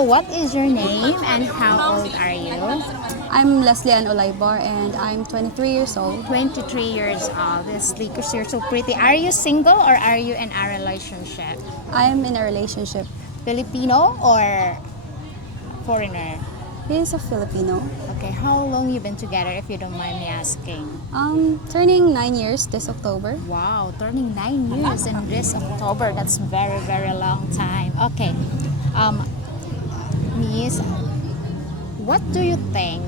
So, what is your name and how old are you? I'm Leslie Ann Olaybar and I'm 23 years old. 23 years old. This because you're so pretty. Are you single or are you in a relationship? I'm in a relationship. Filipino or foreigner? He's a Filipino. Okay, how long you been together if you don't mind me asking? Turning 9 years this October. Wow, turning 9 years in this October. That's very, very long time. Okay. Miss, what do you think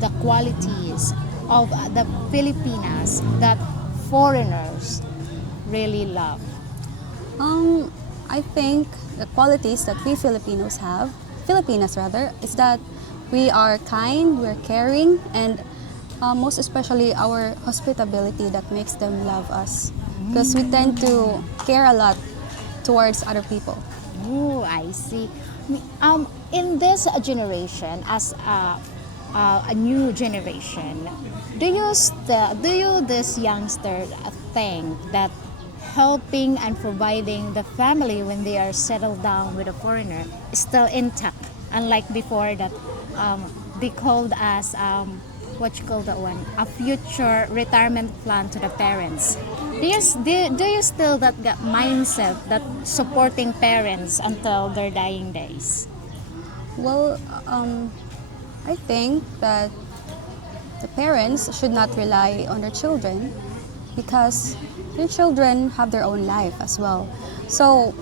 the qualities of the Filipinas that foreigners really love? I think the qualities that we Filipinas rather, is that we are kind, we're caring, and most especially our hospitality that makes them love us. Because we tend to care a lot towards other people. Oh, I see. In this generation, as a new generation, do you this youngster think that helping and providing the family when they are settled down with a foreigner is still intact, unlike before that they called as what you call that one, a future retirement plan to the parents. Do you still that mindset that supporting parents until their dying days? Well, I think that the parents should not rely on their children because their children have their own life as well. So,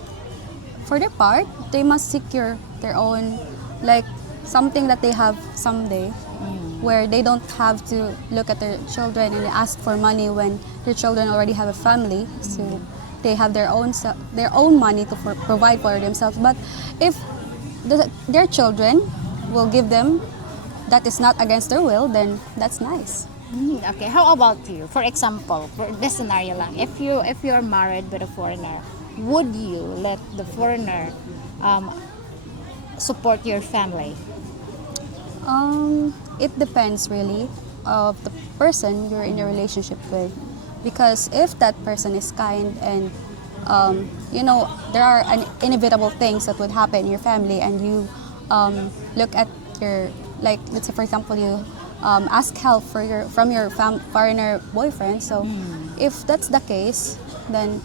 for their part, they must secure their own, like something that they have someday, where they don't have to look at their children and ask for money when their children already have a family. So they have their own money to provide for themselves. But if their children will give them that is not against their will, then that's nice. Okay, how about you? For example, for this scenario lang, if you're married with a foreigner, would you let the foreigner support your family? It depends really of the person you're in a relationship with, because if that person is kind and there are inevitable things that would happen in your family, and you look at your, like, let's say for example you ask help from your foreigner boyfriend. So if that's the case, then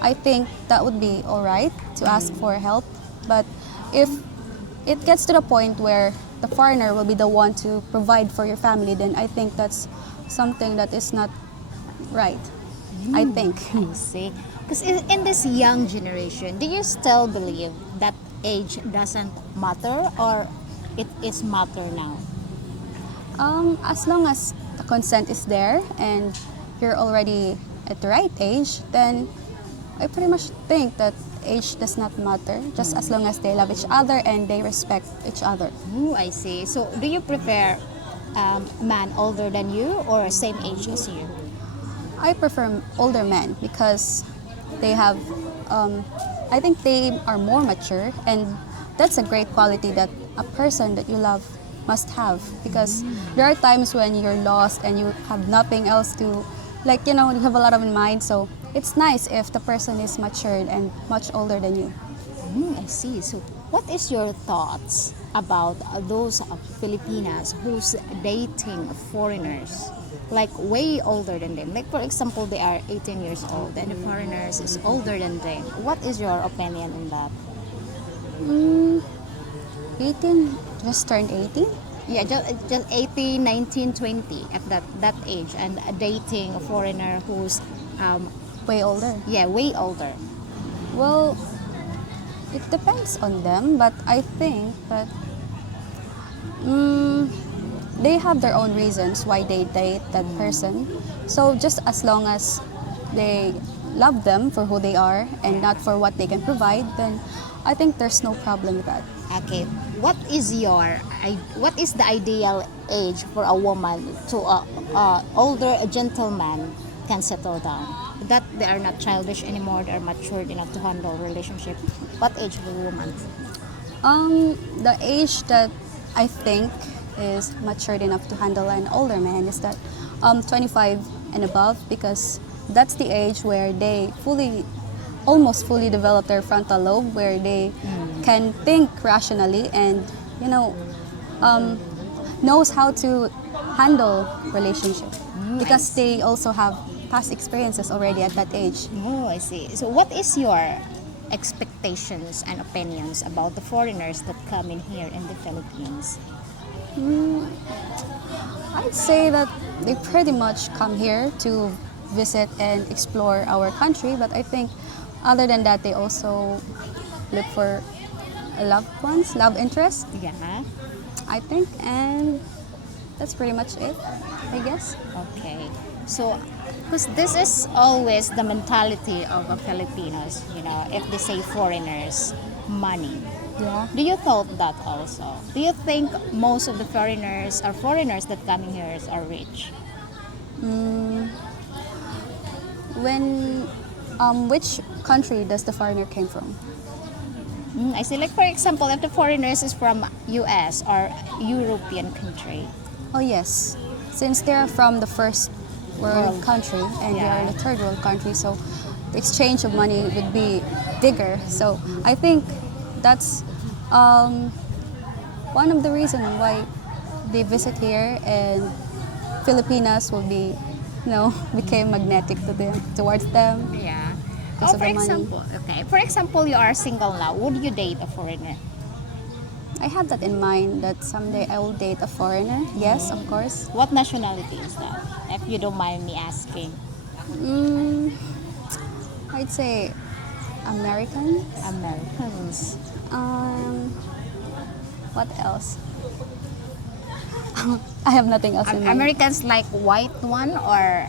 I think that would be all right to ask for help. But if it gets to the point where the foreigner will be the one to provide for your family, then I think that's something that is not right. I think. I see. Because in this young generation, do you still believe that age doesn't matter, or it is matter now? As long as the consent is there and you're already at the right age, then I pretty much think that age does not matter, just as long as they love each other and they respect each other. Oh, I see. So, do you prefer a man older than you or same age as you? I prefer older men because they have, I think they are more mature, and that's a great quality that a person that you love must have, because there are times when you're lost and you have nothing else to, you have a lot of in mind. So it's nice if the person is matured and much older than you. I see. So, what is your thoughts about those Filipinas who's dating foreigners, like way older than them? Like for example, they are 18 years old and the foreigners is older than them. What is your opinion on that? 18, just turned 18? Yeah, just 18, 19, 20 at that age, and dating a foreigner who's Way older. yeah, way older. Well, it depends on them, but I think that they have their own reasons why they date that person. So just as long as they love them for who they are and not for what they can provide, then I think there's no problem with that. Okay, what is the ideal age for a woman to older gentleman can settle down? That they are not childish anymore, they are matured enough to handle relationship. What age for a woman? The age that I think is matured enough to handle an older man is that 25 and above, because that's the age where they almost fully develop their frontal lobe, where they can think rationally and, you know, knows how to handle relationship because they also have past experiences already at that age. Oh, I see. So, what is your expectations and opinions about the foreigners that come in here in the Philippines? I'd say that they pretty much come here to visit and explore our country, but I think other than that, they also look for loved ones, love interest, Yeah. I think, and that's pretty much it, I guess. Okay. So, because this is always the mentality of a Filipinos, if they say foreigners, money. Yeah. Do you thought that also? Do you think most of the foreigners that coming here are rich? When, which country does the foreigner came from? I see. Like for example, if the foreigners is from U.S. or European country. Oh yes, since they're from the first world country and we are in Yeah. a third world country, so the exchange of money would be bigger. So I think that's one of the reasons why they visit here, and Filipinas will be, became magnetic to them, towards them. Yeah. Because Oh, of for the money. example, okay. For example, you are single now. Would you date a foreigner? I have that in mind that someday I will date a foreigner. Yes, of course. What nationality is that? If you don't mind me asking. Mm, I'd say American. Americans. Um, what else? I have nothing else in mind. Americans like white one or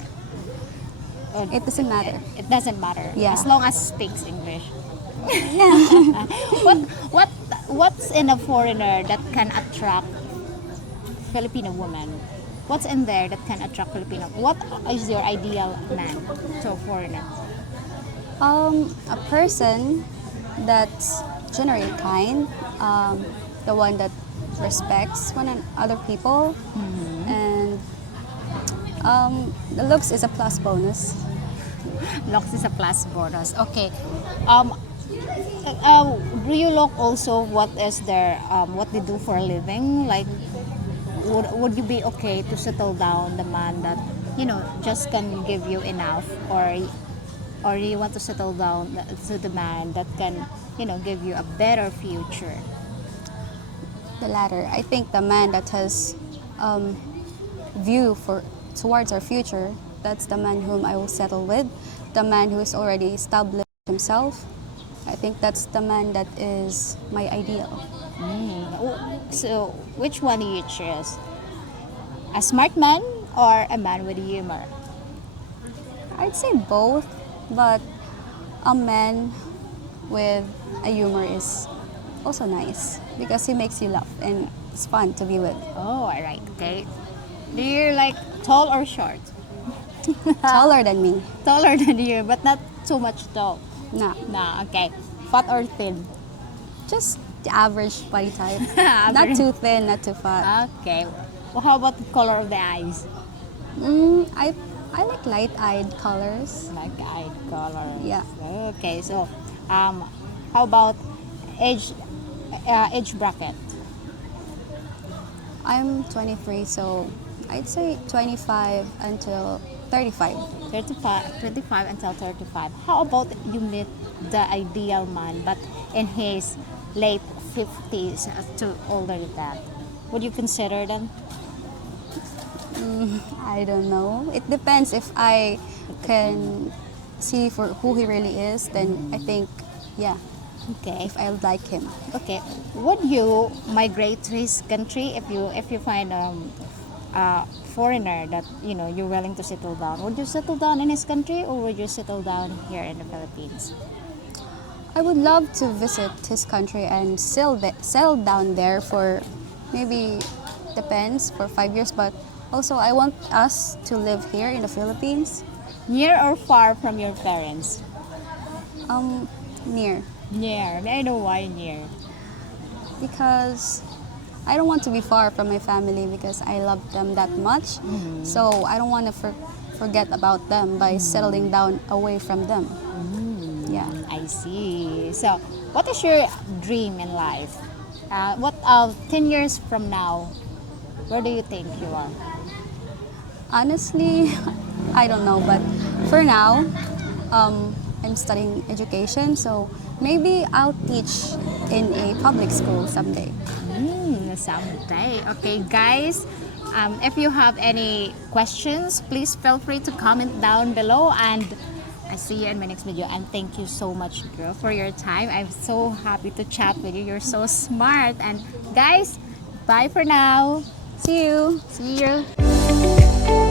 It doesn't matter. it doesn't matter Yeah. as long as speaks English. what what what's in a foreigner that can attract Filipino woman? What's in there that can attract Filipino? What is your ideal man to a foreigner? A person that's generally kind, the one that respects one and other people, and the looks is a plus bonus. Looks is a plus bonus. Okay. Do you look also what is their what they do for a living? Like, would you be okay to settle down the man that just can give you enough, or you want to settle down to the man that can give you a better future? The latter. I think the man that has view for towards our future. That's the man whom I will settle with. The man who is already established himself. I think that's the man that is my ideal. So, which one do you choose? A smart man or a man with humor? I'd say both, but a man with a humor is also nice because he makes you laugh and it's fun to be with. Oh, all right. Okay. Do you like tall or short? Taller than me. Taller than you, but not too much tall. Nah, Nah, okay. Fat or thin? just the average body type. Not Average. too thin, not too fat. Okay. Well, how about the color of the eyes? I like light-eyed colors. Like eye color. Yeah. Okay. So, how about age age bracket? I'm 23, so I'd say 25 until 35. 25 until 35. How about you meet the ideal man, but in his late 50s to older than that? Would you consider them? I don't know. It depends if I can see for who he really is, then I think, yeah, Okay. if I like him. Okay. Would you migrate to his country if you find a foreigner that you're willing to settle down? Would you settle down in his country or would you settle down here in the Philippines? I would love to visit his country and settle down there for maybe, depends, for 5 years, but also I want us to live here in the Philippines. Near or far from your parents? Near. Near. May I know why near? Because I don't want to be far from my family because I love them that much. So I don't want to forget about them by settling down away from them. Yeah. I see. So, what is your dream in life? What 10 years from now, where do you think you are? Honestly, I don't know, but for now, I'm studying education, so maybe I'll teach in a public school someday. Someday. Okay, guys. If you have any questions, please feel free to comment down below. And I see you in my next video. And thank you so much, girl, for your time. I'm so happy to chat with you. You're so smart. And guys, bye for now. See you! See you.